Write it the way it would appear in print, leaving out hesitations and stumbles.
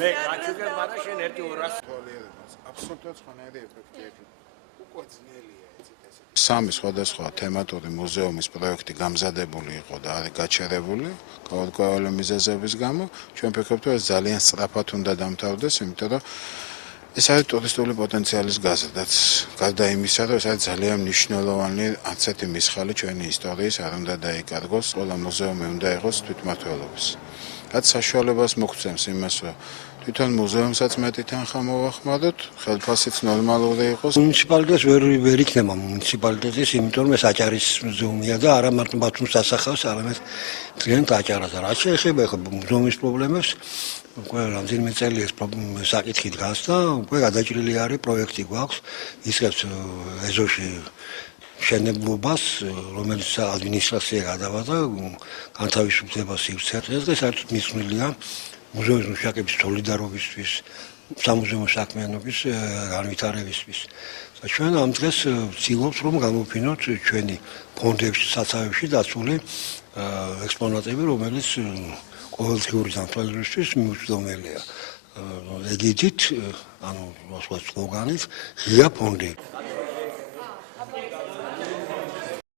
მე გაჩუქე მაგრამ შენ ერთი 200 აბსოლუტურად სხვანაირი ეფექტი ექნება. უკვე ძნელია ეს. სამი სხვადასხვა თემატური მუზეუმის პროექტი გამზადებული იყო და არის გაჩერებული ყოველგვარი მიზეზების გამო. ჩვენ ვფიქრობთ, რომ ეს ძალიან სწრაფად უნდა დამთავრდეს, იმიტომ რომ ეს არის ტურისტული პოტენციალის გაზრდაც. გარდა იმისა, რომ ეს არის ძალიან მნიშვნელოვანი ასეთი მისხალი ჩვენი ისტორიის არ უნდა დაიკარგოს, ყველა მუზეუმი უნდა იყოს თვითმმართველობის. რაც საშუალებას მოგცემს იმას, რომ თვითონ მუზეუმსაც მეტი თანხა მოვახმაროთ, ხელფასიც ნორმალური იყოს. მუნიციპალიტეტს ვერ იქნება მუნიციპალიტეტის, იმიტომ რომ ეს აჭარის მუზეუმია და არა მარტო ბათუმს ასახავს, არამედ ძალიან აჭარას. რაც შეეხება მუზეუმის პრობლემებს, უკვე რამდენიმე წელი ეს საკითხი დგას და უკვე გადაჭრილი არის პროექტი გვაქვს, ისწრებს ეზოში შენებლობას, რომელიც ადმინისტრაცია გადავა და განთავისუფლდება სივრცეზე. დღეს საერთოდ მისვლილია მუზეუმის მუშაკების სოლიდარობისთვის, სამუზეუმო საქმიანობის განვითარებისთვის. ჩვენ ამ დღეს ვცდილობთ, რომ გამოფინოთ ჩვენი ფონდებში, საცავებში დაცული ექსპონატები, რომელიც ყოველდღიური დამთავრებისთვის მიუწვდომელია. ეგეთით, ანუ სლოგანით, ღია ფონდი.